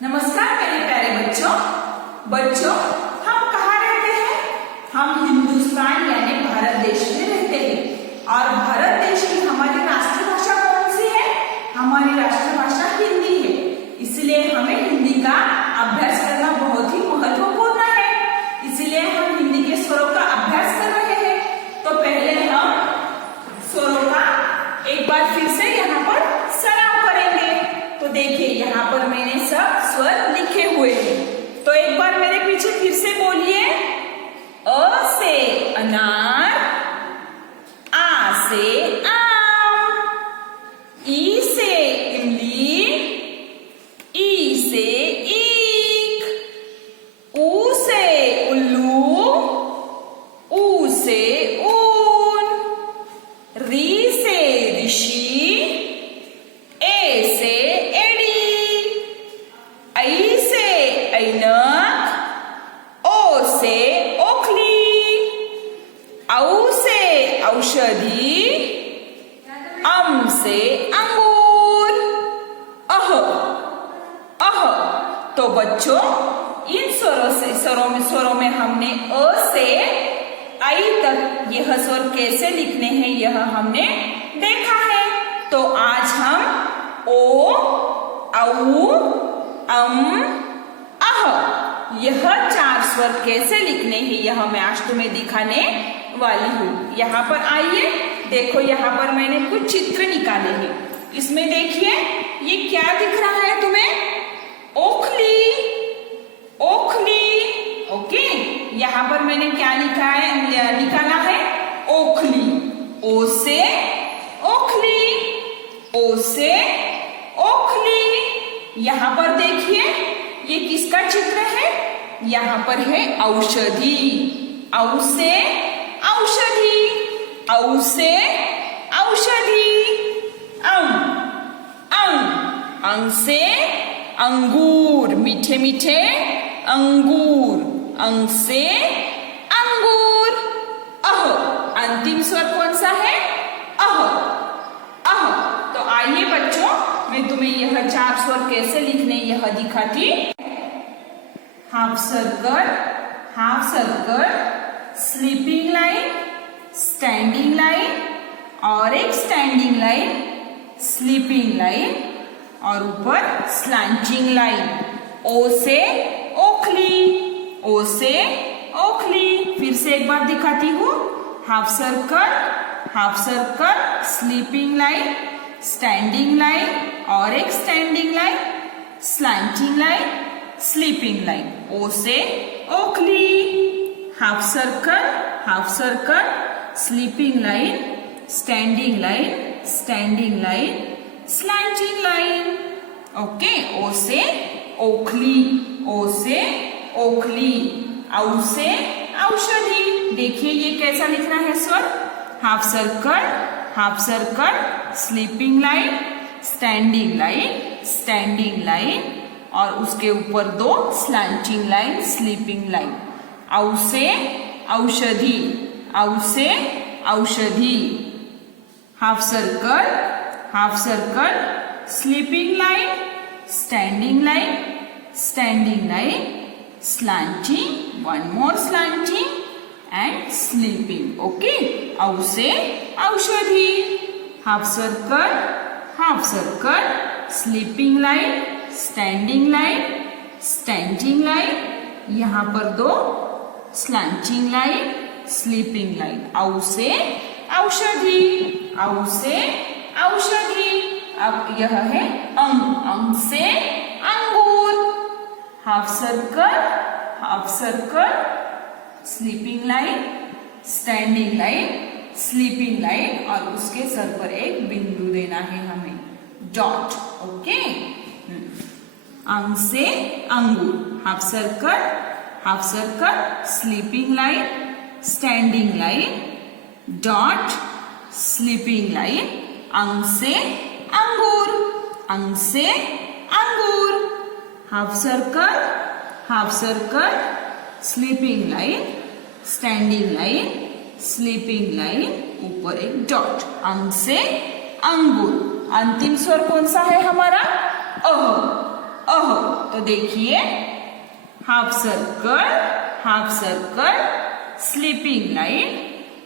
नमस्कार मेरे प्यारे बच्चों हम कहाँ रहते हैं? हम हिंदुस्तान यानी भारत देश में रहते हैं और भारत देश की हमारी राष्ट्रभाषा कौन सी है? हमारी राष्ट्रभाषा हिंदी है। इसलिए हमें हिंदी का अभ्यास करना बहुत ही महत्वपूर्ण है। इसलिए हम हिंदी के स्वरों का अभ्यास कर रहे हैं। तो पहले हम स्वरों का एक बार फिर से यहाँ पर सराव करेंगे। तो देखिए यहाँ पर मैंने सब स्वर लिखे हुए हैं। तो एक बार मेरे पीछे फिर से बोलिए। अ से अनार, आ से आम, ई से इमली, ई से ईख, ऊ से उल्लू, ऊ से ऊन, री से ऋषि, ए से एड़ी, ऐ से ऐनक, ओ से ओखली, औ से औषधि, अम से अंगूर, अह। तो बच्चों इन स्वरों में हमने अ से आई तक यह स्वर कैसे लिखने हैं यह हमने देखा है। तो आज हम ओ, औ, अम, अह यह चार स्वर कैसे लिखने हैं यह मैं आज तुम्हें दिखाने वाली हूँ। यहाँ पर आइए, देखो यहाँ पर मैंने कुछ चित्र निकाले हैं। इसमें देखिए ये क्या दिख रहा है तुम्हें? ओखली, ओके। यहाँ पर मैंने क्या निकाला है? ओखली। ओ से ओखली, ओ से ओखली। यहाँ पर देखिए ये किसका चित्र है? यहाँ पर है औषधि। औ से औषधि, औ से औषधि। अंग से अंगूर, मीठे मीठे अंगूर, अंग से अंगूर। अंतिम स्वर कौन सा है? तो आइए बच्चों मैं तुम्हें यह चार स्वर कैसे लिखने यह दिखाती। Half circle, sleeping line, standing line और एक स्टैंडिंग लाइन, स्लीपिंग लाइन और ऊपर स्लैंचिंग लाइन। ओ से ओखली, ओ से ओखली। फिर से एक बार दिखाती हूँ। Half circle, sleeping line, standing line और एक standing line, slanting line, sleeping line. ओ से ओखली। Half circle, sleeping line, standing line, slanting line. Okay. ओ से ओखली, ओ से ओखली। औ से औषधि। देखिए ये कैसा लिखना है स्वर? Half circle, sleeping line, standing line और उसके ऊपर दो स्लैंटिंग लाइन, स्लीपिंग लाइन। औ से औषधि, औ से औषधि। Half circle, sleeping line, standing line, slanting, one more slanting and sleeping. Okay. औ से औषधि। Half circle, sleeping line, standing line, यहाँ पर दो स्लैंटिंग लाइन, स्लीपिंग लाइन। औ से औषधि, औ से औषधि। अब यह है अंग से अंगूर। Half circle, sleeping line, standing line, sleeping line और उसके सर पर एक बिंदु देना है हमें, डॉट। ओके। अंग से अंगूर। Half circle, sleeping line, standing line, dot, sleeping line. अंग से अंगूर, अंग से अंगूर। Half circle, sleeping line, standing line, sleeping line, ऊपर एक डॉट। अंग से अंगूर। अंतिम स्वर कौन सा है हमारा? अह। तो देखिए half circle, sleeping line,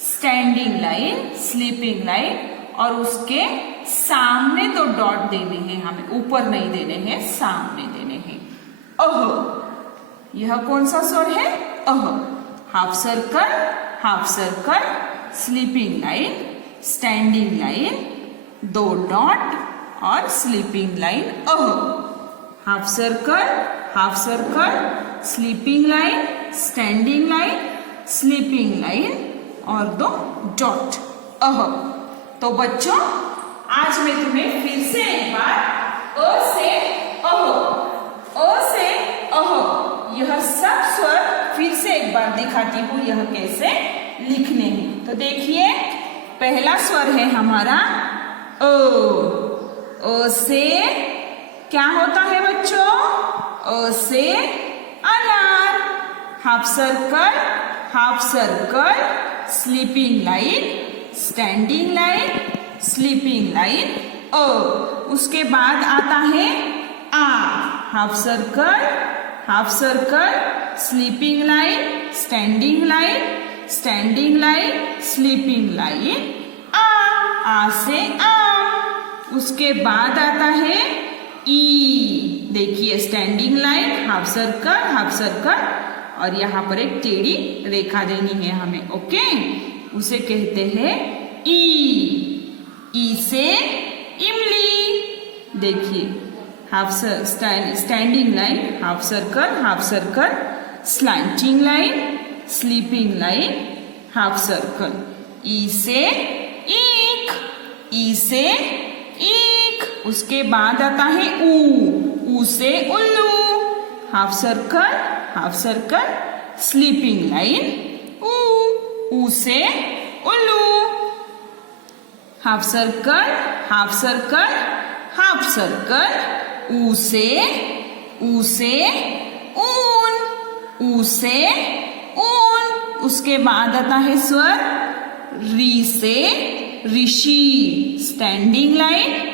standing line, sleeping line, और उसके सामने तो डॉट देने हैं हमें, ऊपर नहीं देने हैं, सामने देने हैं। अह, यह कौन सा स्वर है? अह। Half circle, sleeping line, standing line, दो डॉट और स्लीपिंग लाइन अह। Half circle, sleeping line, standing line, sleeping line और दो डॉट अह। तो बच्चों आज मैं तुम्हें फिर से एक बार अ से अह यह सब स्वर फिर से एक बार दिखाती हूँ यह कैसे लिखने हैं। तो देखिए पहला स्वर है हमारा अ से क्या होता है बच्चों? अ से अनार। Half circle, sleeping line, standing line, sleeping line अ। उसके बाद आता है आ। Half circle, sleeping line, standing line, sleeping line आ से आम। उसके बाद आता है ई। देखिए स्टैंडिंग लाइन, हाफ सर्कल और यहाँ पर एक टेढ़ी रेखा देनी है हमें, ओके। उसे कहते हैं ई से इमली। देखिए half standing line, half circle, slanting line, sleeping line, half circle. ई से ईख। उसके बाद आता है ऊ से उल्लू। हाफ सर्कल, स्लीपिंग लाइन, ऊ से उल्लू। हाफ सर्कल, ऊ से ऊन। उसके बाद आता है स्वर री से ऋषि। स्टैंडिंग लाइन,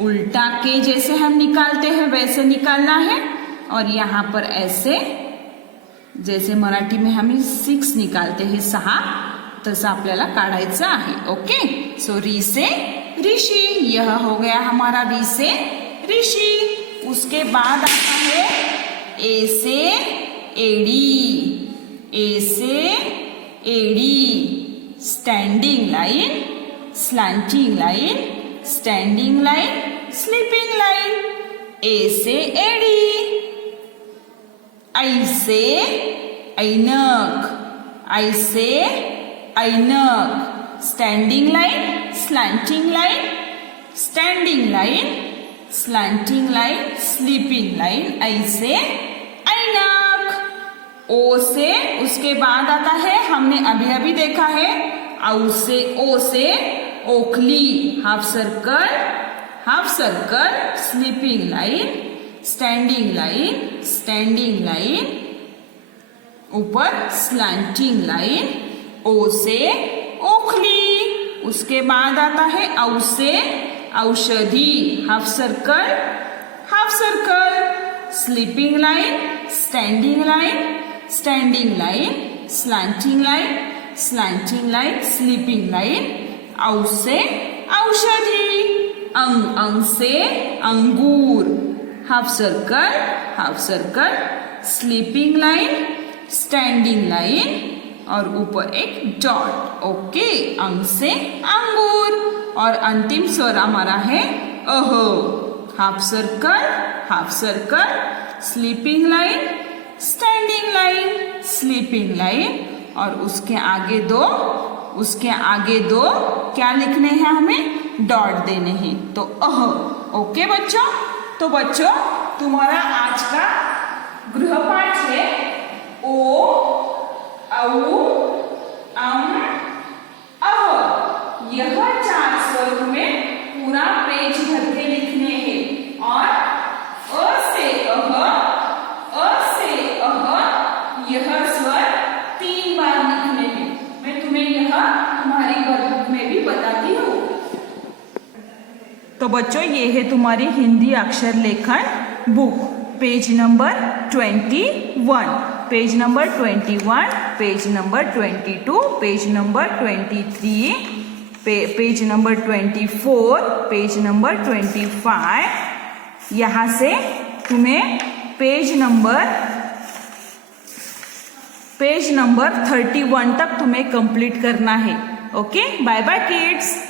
उल्टा के जैसे हम निकालते हैं वैसे निकालना है, और यहाँ पर ऐसे जैसे मराठी में हम 6 निकालते हैं 6, तसं आपल्याला काढायचं आहे, ओके। सो री से ऋषि, यह हो गया हमारा री से ऋषि। उसके बाद आता है ए से एड़ी, standing line, slanting line, standing line, sleeping line, ए से एड़ी। ऐ से ऐनक, standing line, slanting line, standing line, slanting line, sleeping line, ऐसे ऐनक। ओ से उसके बाद आता है, हमने अभी देखा है औ से ओखली। Half circle, sleeping line, standing line, ऊपर स्लैंटिंग लाइन, ओ से ओखली। उसके बाद आता है औ से औषधि। Half circle, sleeping line, standing line, slanting line, sleeping line, औ से औषधि। अंग से अंगूर। Half circle, sleeping line, standing line और ऊपर एक डॉट, ओके। अंग से अंगूर। और अंतिम स्वर हमारा है अह। Half circle, sleeping line, standing line, sleeping line और उसके आगे दो क्या लिखने हैं हमें? डॉट देने हैं, तो अह, ओके बच्चों। तो बच्चों तुम्हारा आज का गृहपाठ है ओ, औ, अम, अह। यह 4 स्वर में पूरा पेज भर के लिखने हैं और अ से अह यह स्वर 3 बार लिखने हैं। मैं तुम्हें यह तुम्हारी वर्कबुक में भी बताती हूँ। तो बच्चों ये है तुम्हारी हिंदी अक्षर लेखन book. Page number 21, page number 21, page number 22, page number 23, page number 24, page number 25। यहाँ से तुम्हें पेज नंबर 31 तक तुम्हें कंप्लीट करना है। Okay, bye bye kids.